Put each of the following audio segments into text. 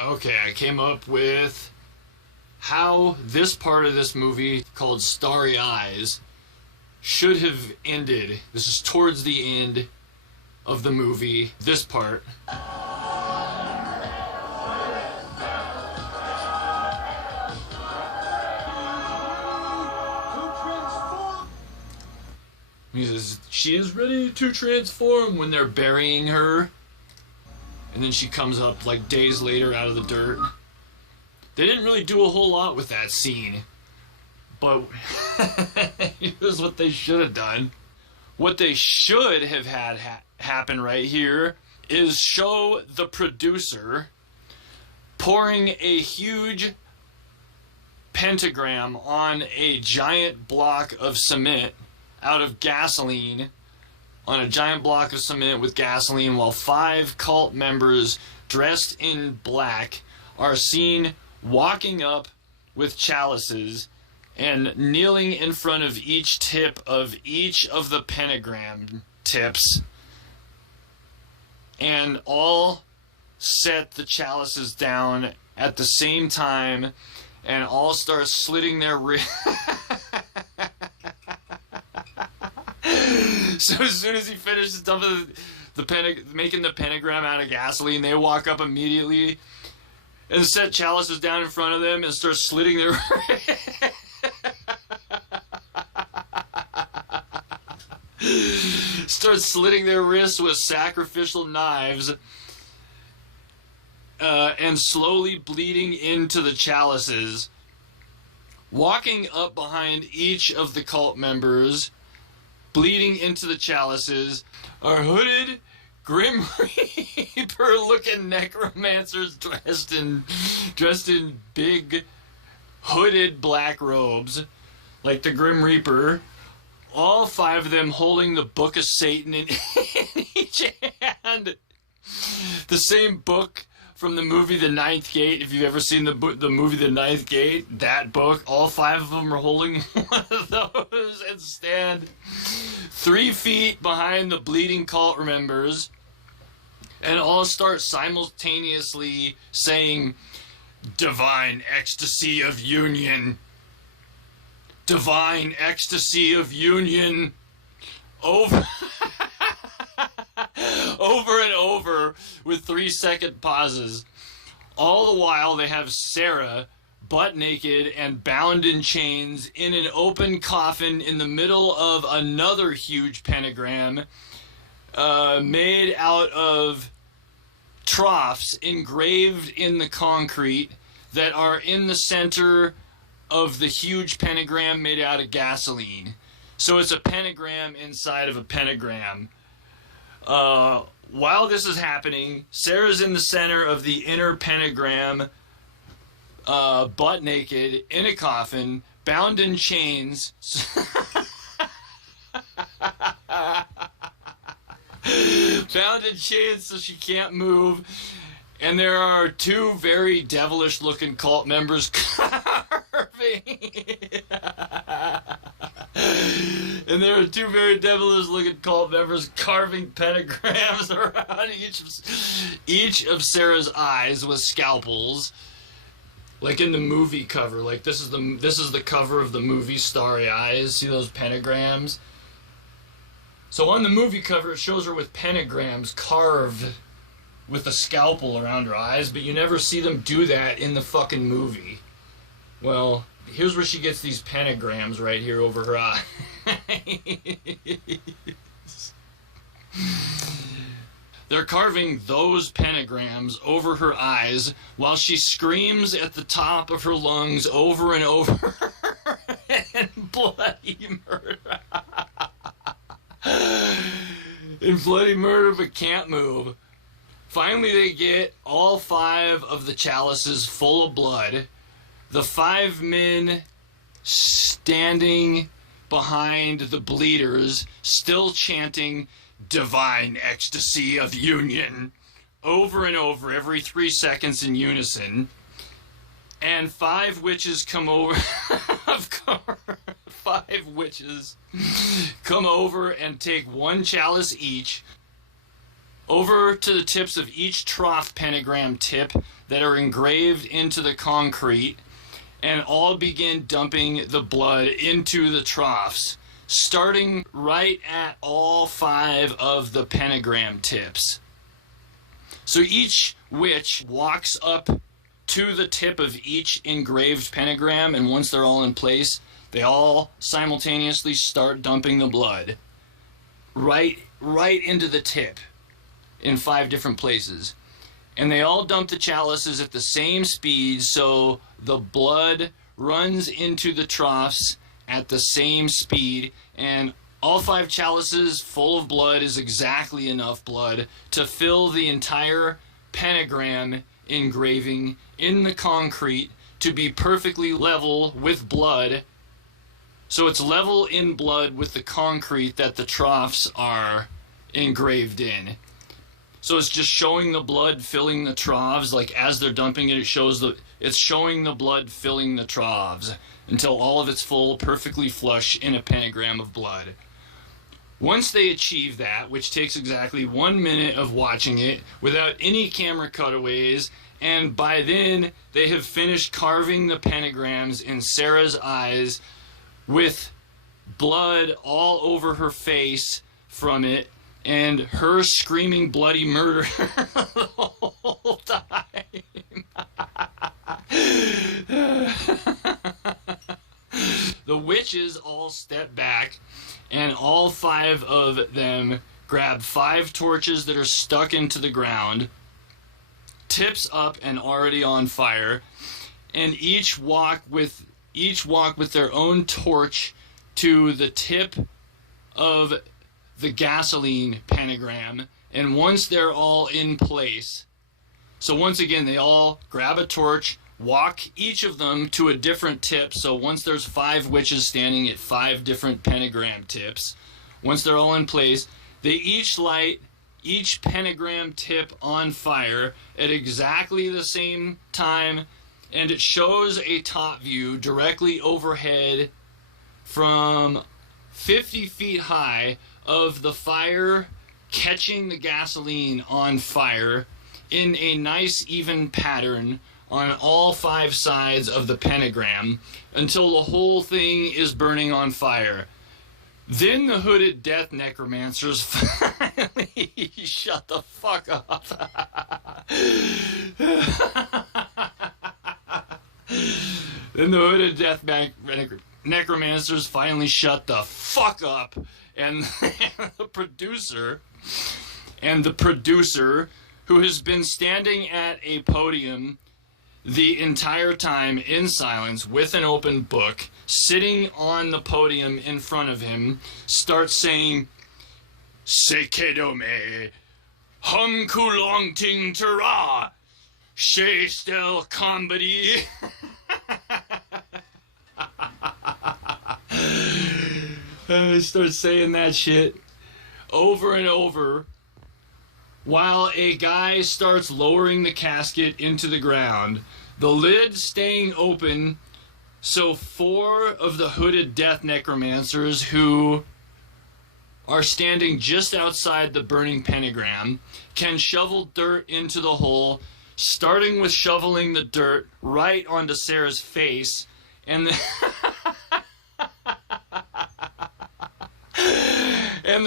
Okay, I came up with how this part of this movie, called Starry Eyes, should have ended. This is towards the end of the movie, this part. He says, she is ready to transform, when they're burying her. And then she comes up like days later out of the dirt. They didn't really do a whole lot with that scene. But here's what they should have done. What they should have had happen right here is show the producer pouring a huge pentagram on a giant block of cement out of gasoline, on a giant block of cement with gasoline, while 5 cult members dressed in black are seen walking up with chalices and kneeling in front of each tip of each of the pentagram tips, and all set the chalices down at the same time, and all start slitting their wrists. So as soon as he finishes dumping making the pentagram out of gasoline, they walk up immediately and set chalices down in front of them and start slitting their wrists with sacrificial knives, and slowly bleeding into the chalices. Walking up behind each of the cult members, bleeding into the chalices, are hooded, Grim Reaper-looking necromancers dressed in big, hooded black robes, like the Grim Reaper. All 5 of them holding the Book of Satan in each hand. The same book from the movie The Ninth Gate. If you've ever seen the movie The Ninth Gate, that book, all 5 of them are holding one of those and stand 3 feet behind the bleeding cult members, and all start simultaneously saying, "Divine ecstasy of union. Divine ecstasy of union." Over over and over with 3-second pauses. All the while they have Sarah butt naked and bound in chains in an open coffin in the middle of another huge pentagram made out of troughs engraved in the concrete that are in the center of the huge pentagram made out of gasoline. So it's a pentagram inside of a pentagram. While this is happening, Sarah's in the center of the inner pentagram, butt naked, in a coffin, bound in chains. Bound in chains so she can't move. And there are 2 very devilish looking cult members carving. And there are 2 very devilish looking cult members carving pentagrams around each of Sarah's eyes with scalpels, like in the movie cover. Like this is the cover of the movie Starry Eyes. See those pentagrams? So on the movie cover, it shows her with pentagrams carved with a scalpel around her eyes, but you never see them do that in the fucking movie. Well, here's where she gets these pentagrams right here over her eye. They're carving those pentagrams over her eyes while she screams at the top of her lungs over and over in bloody murder. In bloody murder, but can't move. Finally, they get all 5 of the chalices full of blood. The 5 men standing behind the bleeders, still chanting "Divine ecstasy of union" over and over every 3 seconds in unison. And 5 witches come over. 5 witches come over and take 1 chalice each, over to the tips of each trough pentagram tip that are engraved into the concrete, and all begin dumping the blood into the troughs, starting right at all 5 of the pentagram tips. So each witch walks up to the tip of each engraved pentagram, and once they're all in place, they all simultaneously start dumping the blood right into the tip in 5 different places. And they all dump the chalices at the same speed, so the blood runs into the troughs at the same speed, and all 5 chalices full of blood is exactly enough blood to fill the entire pentagram engraving in the concrete to be perfectly level with blood. So it's level in blood with the concrete that the troughs are engraved in. So it's just showing the blood filling the troughs, like as they're dumping it, it's showing the blood filling the troughs until all of it's full, perfectly flush in a pentagram of blood. Once they achieve that, which takes exactly 1 minute of watching it without any camera cutaways, and by then they have finished carving the pentagrams in Sarah's eyes with blood all over her face from it, and her screaming bloody murder the whole time. The witches all step back, and all 5 of them grab 5 torches that are stuck into the ground, tips up and already on fire, and each walk with their own torch to the tip of the gasoline pentagram. And once they're all in place, so once again they all grab a torch, walk each of them to a different tip. So once there's 5 witches standing at 5 different pentagram tips, once they're all in place, they each light each pentagram tip on fire at exactly the same time, and it shows a top view directly overhead from 50 feet high of the fire catching the gasoline on fire in a nice even pattern on all 5 sides of the pentagram until the whole thing is burning on fire. Then the hooded death necromancers finally shut the fuck up. Then the hooded death necromancers finally shut the fuck up, and the producer, who has been standing at a podium the entire time in silence with an open book, sitting on the podium in front of him, starts saying, "Sekedome, hum kulong ting tara, she stel comedy." He starts saying that shit over and over while a guy starts lowering the casket into the ground, the lid staying open so 4 of the hooded death necromancers who are standing just outside the burning pentagram can shovel dirt into the hole, starting with shoveling the dirt right onto Sarah's face, and the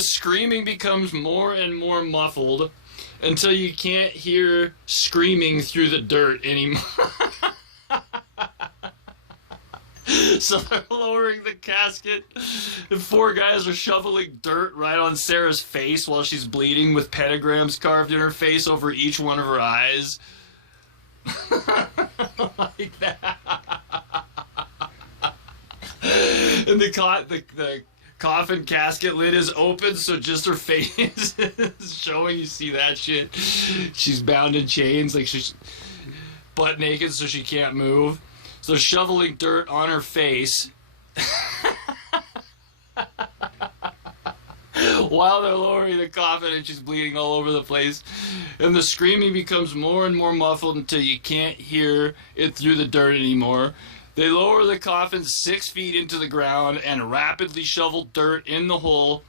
screaming becomes more and more muffled until you can't hear screaming through the dirt anymore. So they're lowering the casket, and 4 guys are shoveling dirt right on Sarah's face while she's bleeding with pentagrams carved in her face over each one of her eyes. Like that. And the coffin casket lid is open, so just her face is showing. You see that shit? She's bound in chains, like she's butt naked, so she can't move. So shoveling dirt on her face while they're lowering the coffin, and she's bleeding all over the place. And the screaming becomes more and more muffled until you can't hear it through the dirt anymore. They lower the coffin 6 feet into the ground and rapidly shovel dirt in the hole.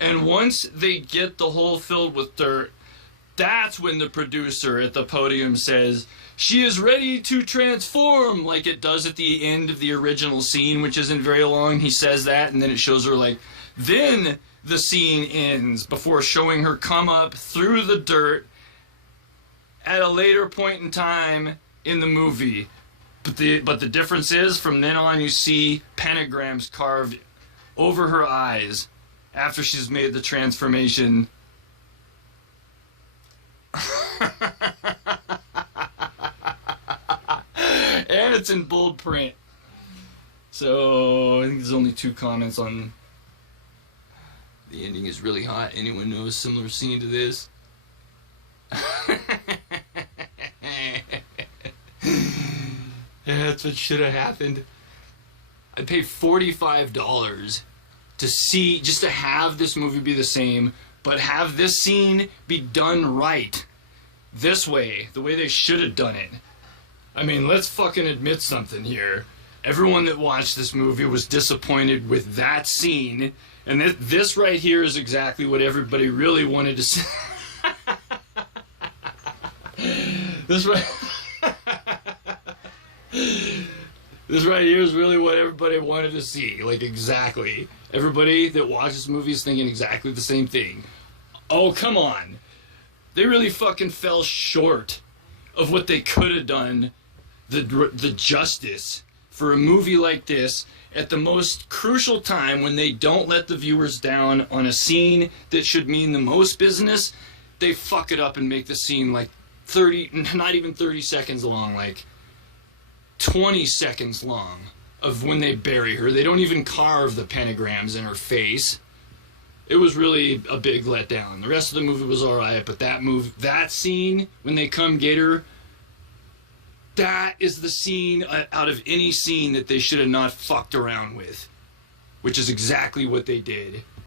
And once they get the hole filled with dirt, that's when the producer at the podium says, "She is ready to transform," like it does at the end of the original scene, which isn't very long. He says that, and then it shows her like, then the scene ends before showing her come up through the dirt at a later point in time in the movie. But the difference is, from then on, you see pentagrams carved over her eyes after she's made the transformation. And it's in bold print. So I think there's only 2 comments on the ending is really hot. Anyone know a similar scene to this? That's what should have happened. I'd pay $45 to see, just to have this movie be the same, but have this scene be done right. This way, the way they should have done it. I mean, let's fucking admit something here. Everyone that watched this movie was disappointed with that scene, and this right here is exactly what everybody really wanted to see. This right here is really what everybody wanted to see. Like, exactly. Everybody that watches this movie is thinking exactly the same thing. Oh, come on. They really fucking fell short of what they could have done, the justice for a movie like this at the most crucial time when they don't let the viewers down on a scene that should mean the most business. They fuck it up and make the scene like 30, not even 30 seconds long, like 20 seconds long of when they bury her. They don't even carve the pentagrams in her face. It was really a big letdown. The rest of the movie was alright, but that scene when they come get her, that is the scene out of any scene that they should have not fucked around with, which is exactly what they did.